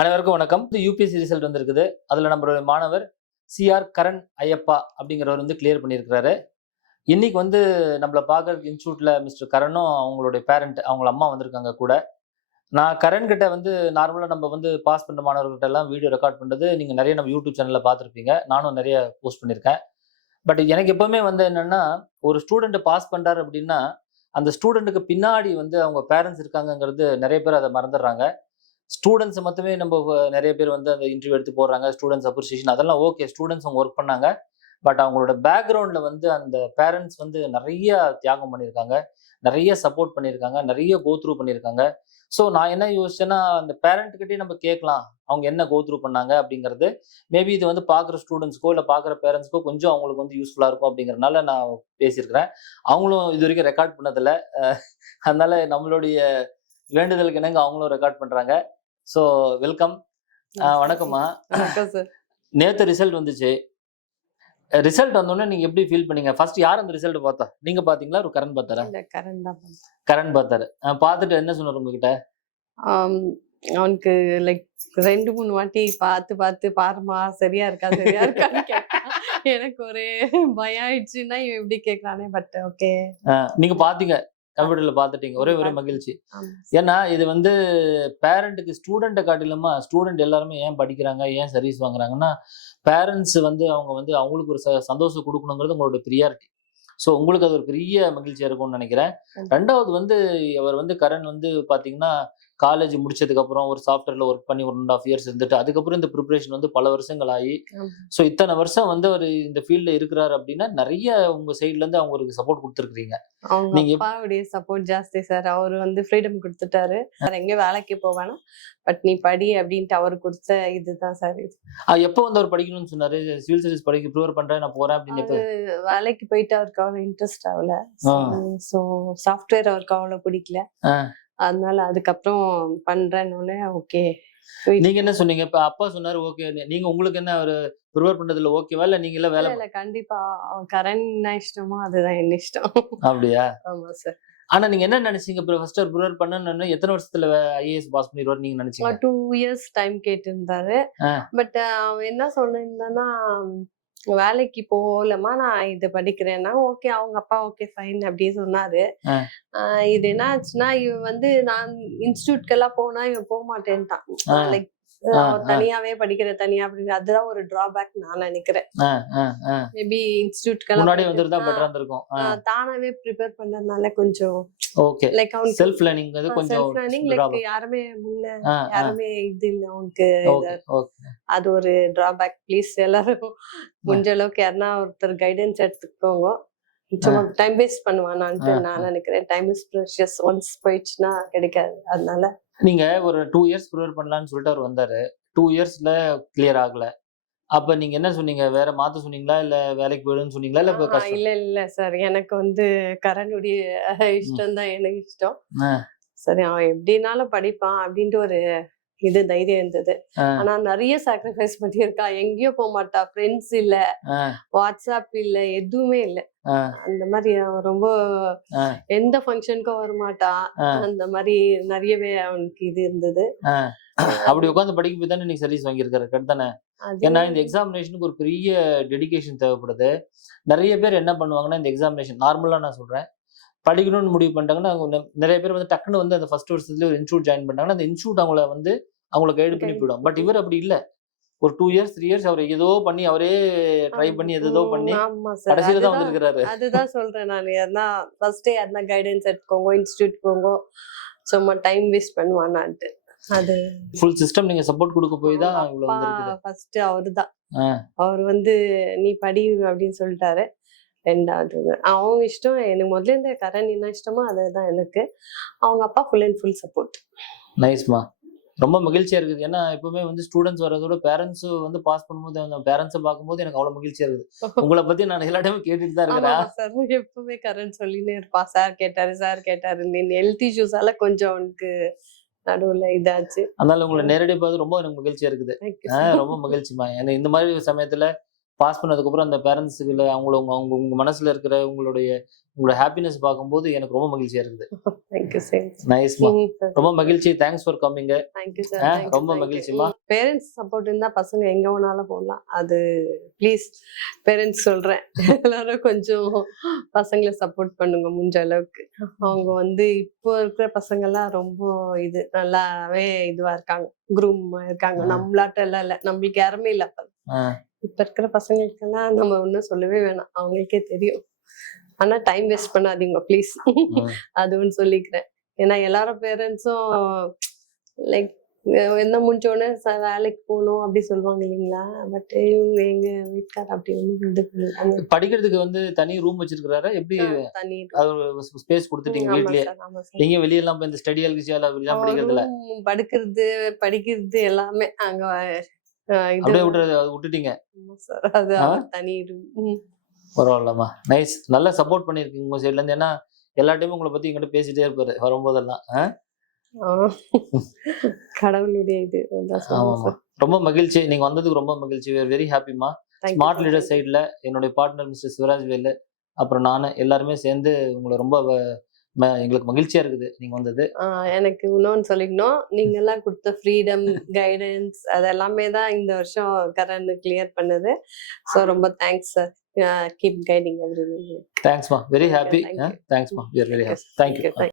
அனைவருக்கும் வணக்கம். UPSC result வந்திருக்குது. அதுல நம்மளோட மாணவர் சிஆர் கரண் ஐயப்பா அப்படிங்கிறவர் வந்து கிளியர் பண்ணியிருக்கிறாரு. இன்னைக்கு வந்து நம்மள பார்க்கறதுக்கு இன்ஸ்டியூட்ல மிஸ்டர் கரணும் அவங்களுடைய பேரண்ட் அவங்க அம்மா வந்திருக்காங்க கூட. நான் கரண் கிட்ட வந்து நார்மலா நம்ம வந்து பாஸ் பண்ண மாணவர்கிட்ட எல்லாம் வீடியோ ரெக்கார்ட் பண்றது நீங்க நிறைய நம்ம யூடியூப் சேனல்ல பார்த்துருப்பீங்க. நானும் நிறைய போஸ்ட் பண்ணியிருக்கேன். பட் எனக்கு எப்பவுமே வந்து என்னன்னா, ஒரு ஸ்டூடெண்ட் பாஸ் பண்றாரு அப்படின்னா அந்த ஸ்டூடெண்ட்டுக்கு பின்னாடி வந்து அவங்க பேரண்ட்ஸ் இருக்காங்கங்கிறது நிறைய பேர் அதை மறந்துடுறாங்க. ஸ்டூடெண்ட்ஸ் மட்டுமே நம்ம நிறைய பேர் வந்து அந்த இன்டர்வியூ எடுத்து போடுறாங்க. ஸ்டூடெண்ட்ஸ் அப்ரிசியேஷன் அதெல்லாம் ஓகே. ஸ்டூடெண்ட்ஸ் அவங்க ஒர்க் பண்ணாங்க. பட் அவங்களோட பேக்ரவுண்ட்ல வந்து அந்த பேரண்ட்ஸ் வந்து நிறைய தியாகம் பண்ணியிருக்காங்க. நிறைய சப்போர்ட் பண்ணியிருக்காங்க. நிறைய கோ த்ரூ பண்ணியிருக்காங்க. ஸோ நான் என்ன யோசிச்சேன்னா, அந்த பேரண்ட் கிட்டே நம்ம கேட்கலாம். அவங்க என்ன கோ த்ரூ பண்ணாங்க அப்படிங்கிறது. மேபி இது வந்து பார்க்குற ஸ்டூடெண்ட்ஸ்க்கோ இல்லை பார்க்குற பேரண்ட்ஸ்க்கோ கொஞ்சம் அவங்களுக்கு வந்து யூஸ்ஃபுல்லாக இருக்கும் அப்படிங்கிறதுனால நான் பேசியிருக்கிறேன். அவங்களும் இது வரைக்கும் ரெக்கார்ட் பண்ணதில்ல. அதனால நம்மளுடைய வேண்டுதலுக்கு இணங்க அவங்களும் ரெக்கார்ட் பண்றாங்க. So welcome. வணக்கம்மா. வணக்கம் சார். நேத்து ரிசல்ட் வந்துச்சு. ரிசல்ட் வந்தோடனே நீங்க எப்படி ஃபீல் பண்ணீங்க? ஃபர்ஸ்ட் யார் அந்த ரிசல்ட் பார்த்தா? நீங்க பாத்தீங்களா? ஒரு கரண் பார்த்தாரா? இல்ல கரண் தான் பார்த்தேன். கரண் பார்த்தாரு. பார்த்துட்டு என்ன சொன்னாரு உங்ககிட்ட? அவனுக்கு லைக் 2-3 வாட்டி பார்த்து பாருமா சரியா இருக்கான்னு கேட்டான். எனக்கு ஒரு பயம் ஆயிடுச்சுன்னா இவன் எப்படி கேட்கலானே. But okay. நீங்க பாத்தீங்க, கம்ப்யூட்டர்ல பாத்துட்டீங்க. ஒரே மகிழ்ச்சி. ஏன்னா இது வந்து பேரண்ட்டுக்கு ஸ்டூடெண்ட்டை காட்டிலுமா ஸ்டூடெண்ட் எல்லாருமே ஏன் படிக்கிறாங்க, ஏன் சர்வீஸ் வாங்குறாங்கன்னா, பேரண்ட்ஸ் வந்து அவங்க வந்து அவங்களுக்கு ஒரு சந்தோஷம் கொடுக்கணுங்கிறது உங்களோட பிரியாரிட்டி. ஸோ உங்களுக்கு அது ஒரு பெரிய மகிழ்ச்சியா இருக்கும்னு நினைக்கிறேன். ரெண்டாவது வந்து அவர் வந்து கரண் வந்து பாத்தீங்கன்னா காலேஜ் முடிச்சதுக்கு அப்புறம் ஒரு சாஃப்ட்வேர்ல ஒர்க் பண்ணி 1.5 years இருந்துட்டு அதுக்கப்புறம் இந்த ப்ரிப்பரேஷன் வந்து பல வருஷங்கள் ஆகி, ஸோ இத்தனை வருஷம் வந்து அவர் இந்த ஃபீல்ட்ல இருக்கிறாரு அப்படின்னா நிறைய உங்க சைட்ல இருந்து அவங்களுக்கு சப்போர்ட் கொடுத்துருக்கீங்க. நீங்க அப்பாவுடைய சப்போர்ட் ஜாஸ்தி சார். அவர் வந்து ஃப்ரீடம் கொடுத்துட்டாரு. சார் எங்க வேலைக்கு போவேனா, பட் நீ படி அப்படின்ட்டு அவர் கொடுத்த இதுதான் சார் இது. எப்போ வந்து அவர் படிக்கணும்னு சொன்னாரு? சிவில் சர்வீஸ் படிக்க ப்ரிப்பேர் பண்றேன் நான் போறேன் அப்படின்னு. வேலைக்கு போயிட்டு அவருக்கு அவ்வளவு இன்ட்ரெஸ்ட் ஆகல. ஸோ சாஃப்ட்வேர் அவருக்கு அவ்வளவு பிடிக்கல. அதனால அதுக்கப்புறம் பண்றேன்னு ஓகே. நீங்க என்ன சொன்னீங்க? இப்ப அப்பா சொன்னாரு ஓகே. நீங்க உங்களுக்கு என்ன ஒரு ப்ரிப்பேர் பண்றதுல ஓகேவா இல்ல நீங்க வேலை? இல்ல கண்டிப்பா கரண் என்ன இஷ்டமோ அதுதான் என்ன இஷ்டம். அப்படியா? ஆமா சார். ஆனா நீங்க என்ன நினைச்சீங்க? ஃபர்ஸ்ட் ப்ரிப்பேர் பண்ணனும்னு எத்தனை வருஷத்துல ஐஏஎஸ் பாஸ் பண்ணிடுவாரு நீங்க நினைச்சீங்க? 2 years டைம் கேட்டிருந்தாரு. பட் அவன் என்ன சொன்னான்னா, வேலைக்கு போகலமா நான் இது படிக்கிறேன்னா ஓகே. அவங்க அப்பா ஓகே ஃபைன் அப்படி சொன்னாரு. இது என்ன ஆச்சுன்னா, இவன் வந்து நான் இன்ஸ்டிடியூட்கெல்லாம் போனா இவன் போக மாட்டேன்ட்டான். லைக் தனியாவே படிக்கிற தனியா அப்படின்னு அதுதான் ஒரு டிராபேக் நான் நினைக்கிறேன். மேபி இன்ஸ்டிடியூட்கெல்லாம் தானாவே ப்ரிப்பேர் பண்ணதுனால கொஞ்சம் ஓகே. லைக் அவனுக்கு செல்ஃப் லேர்னிங் லைக் யாருமே முன்ன யாருமே இது இல்ல அவனுக்கு. அது ஒரு டிராபேக். ப்ளீஸ் எல்லாரும் முடிஞ்ச அளவுக்கு யாருன்னா ஒருத்தர் கைடன்ஸ் எடுத்துக்கோங்க. சும்மா டைம் வேஸ்ட் பண்ணுவானான்ட்டு நான் நினைக்கிறேன். Time is precious. ஒன்ஸ் போயிடுச்சுன்னா கிடைக்காது. அதனால நீங்க ஒரு 2 years ப்ரிப்பேர் பண்ணலாம்னு சொல்லிட்டு அவர் வந்தாரு. 2 yearsல கிளியர் ஆகல. அப்ப நீங்க என்ன சொன்னீங்க? வேற மாத்த சொன்னீங்களா இல்ல வேலைக்கு போயிடுன்னு சொன்னீங்களா இல்ல கஷ்டம்? இல்ல சார். எனக்கு வந்து கரணுடைய இஷ்டம் தான் எனக்கு இஷ்டம். சரி அவன் எப்படினாலும் படிப்பான் அப்படின்ட்டு ஒரு இது தைரியம் இருந்தது. ஆனா நிறைய சாக்ரிஃபைஸ் பண்ணியிருக்கா. எங்கேயும் போக மாட்டா. ஃப்ரெண்ட்ஸ் இல்ல, வாட்ஸ்அப் இல்ல, எதுவுமே இல்ல. அந்த மாதிரி ரொம்ப எந்த ஃபங்க்ஷனுக்கும் வரமாட்டா. அந்த மாதிரி நிறையவே அவனுக்கு இது இருந்தது. அப்படி உட்காந்து படிக்க போய் தானே நீ சர்வீஸ் வாங்கியிருக்காரு கரெக்டானே? ஏன்னா இந்த எக்ஸாமினேஷனுக்கு ஒரு பெரிய டெடிகேஷன் தேவைப்படுது. நிறைய பேர் என்ன பண்ணுவாங்கன்னா, இந்த எக்ஸாமினேஷன் நார்மலா நான் சொல்றேன், படிக்கணும்னு முடிவு பண்ணிட்டாங்கன்னா நிறைய பேர் வந்து டக்குன்னு வந்து அந்த ஃபர்ஸ்ட் வருஷத்துல ஒரு இன்ஸ்டியூட் ஜாயின் பண்ணாங்கன்னா அந்த இன்ஸ்டியூட் அவங்கள கைடு பண்ணி போயிடும். பட் இவர் அப்படி இல்ல. ஒரு 2 years 3 years அவர் ஏதோ பண்ணி அவரே ட்ரை பண்ணி ஏதோ பண்ணி கடைசியில தான் வந்திருக்காரு. அதுதான் சொல்றேன் நான். யாருன்னா ஃபர்ஸ்ட் யாருன்னா கைடன்ஸ் எடுத்துக்கோங்க, இன்ஸ்டியூட் போங்க. சும்மா டைம் வேஸ்ட் பண்ணுவானான்ட்டு அது ஃபுல் சிஸ்டம் நீங்க சப்போர்ட் கொடுக்க போய் தான் இவ்வளவு வந்திருக்கு. ஃபர்ஸ்ட் அவர்தான். அவர் வந்து நீ படி அப்படின்னு சொல்லிட்டாரு. ரெண்டாவது அவங்க இஷ்டம். எனக்கு முதல்ல இந்த கரண் என்ன இஷ்டமோ அதுதான் எனக்கு. அவங்க அப்பா ஃபுல் அண்ட் ஃபுல் சப்போர்ட். நைஸ்மா. ரொம்ப மகிழ்ச்சியா இருக்குது. ஏன்னா எப்பவுமே வந்து ஸ்டூடெண்ட்ஸ் வரதோட பேரண்ட்ஸ் வந்து பாஸ் பண்ணும்போது அந்த பேரண்ட்ஸை பார்க்கும்போது எனக்கு அவ்வளவு மகிழ்ச்சியா இருக்குது. உங்களை பத்தி நான் எல்லா டைமும் கேட்டுட்டு தான் இருக்கிறேன். எப்பவுமே கரண் சொல்லினே இருப்பா. சார் கேட்டாரு நீ ஹெல்த் இஷ்யூஸால கொஞ்சம் அவனுக்கு நடுவுல இதாச்சு. அதனால உங்களை நேரடியாக பார்த்து ரொம்ப எனக்கு மகிழ்ச்சியா இருக்குது. ரொம்ப மகிழ்ச்சிமா. ஏன்னா இந்த மாதிரி சமயத்துல பாஸ் பண்ணதுக்கு அப்புறம் அந்த பேரண்ட்ஸுக்குள்ள அவங்க மனசுல இருக்கிற உங்களுடைய உங்களோட ஹாப்பினஸ் பார்க்கும்போது எனக்கு ரொம்ப மகிழ்ச்சியா இருக்குது. Thank you sir. நைஸ்மா, ரொம்ப மகிழ்ச்சி. Thanks for coming. Thank you sir. ரொம்ப மகிழ்ச்சிமா. பேரண்ட்ஸ் சப்போர்ட் இருந்தா பசங்க எங்க வேணாலும் போகலாம். அது ப்ளீஸ் பேரண்ட்ஸ் சொல்றேன், எல்லாரும் கொஞ்சம் பசங்களை சப்போர்ட் பண்ணுங்க முடிஞ்ச அளவுக்கு. அவங்க வந்து இப்போ இருக்கிற பசங்க எல்லாம் ரொம்ப இது நல்லாவே இதுவா இருக்காங்க, குரூம் இருக்காங்க. நம்மளாட்ட எல்லாம் இல்ல, நம்மளுக்கு யாருமே இல்ல. இப்ப இருக்கிற பசங்களுக்கெல்லாம் நம்ம ஒன்னும் சொல்லவே வேணாம், அவங்களுக்கே தெரியும். ஆனா டைம் வேஸ்ட் பண்ணாதீங்க ப்ளீஸ், அதுன்னு சொல்லிக்கிறேன். ஏன்னா எல்லாரும் பேரண்ட்ஸும் லைக் என்ன முடிஞ்சோடனே வேலைக்கு போகணும் அப்படி சொல்லுவாங்க இல்லைங்களா. பட் இவங்க எங்க வீட்டுக்கார அப்படி ஒன்றும் இது பண்ணாங்க. படிக்கிறதுக்கு வந்து தனி ரூம் வச்சிருக்காரு, எப்படி தனி ஸ்பேஸ் கொடுத்துட்டீங்க வீட்லயே? எங்க வெளியெல்லாம் போய் இந்த ஸ்டடி ஹால் வெளியெல்லாம் படிக்கிறதுல படிக்கிறது எல்லாமே அங்க அப்படியே விட்டுட்டீங்க? அது தனி ரூம். பரவாயில்லம்மா, நைஸ். நல்லா சப்போர்ட் பண்ணிருக்கீங்க உங்க சைட்ல இருந்து. ஏன்னா எல்லா டைமும் உங்களை பத்தி எங்கிட்ட பேசிட்டே இருப்பாரு வரும்போதெல்லாம். கடவுளுடைய இது. ஆமாமா, ரொம்ப மகிழ்ச்சி. நீங்க வந்ததுக்கு ரொம்ப மகிழ்ச்சி. வெரி ஹாப்பிமா. ஸ்மார்ட் லீடர் சைட்ல என்னுடைய பார்ட்னர் மிஸ்டர் சிவராஜ் வேலு, அப்புறம் நானு எல்லாருமே சேர்ந்து உங்களை ரொம்ப எங்களுக்கு மகிழ்ச்சியா இருக்குது நீங்க வந்தது. எனக்கு இன்னொன்னு சொல்லிக்கணும், நீங்க எல்லாம் கொடுத்த ஃப்ரீடம், கைடன்ஸ் அதெல்லாமே தான் இந்த வருஷம் கரண் கிளியர் பண்ணது. ஸோ ரொம்ப thanks sir. Keep guiding everything. தேங்க்ஸ்மா, வெரி ஹாப்பி. தேங்க்ஸ்மா, we are very happy. Thank you.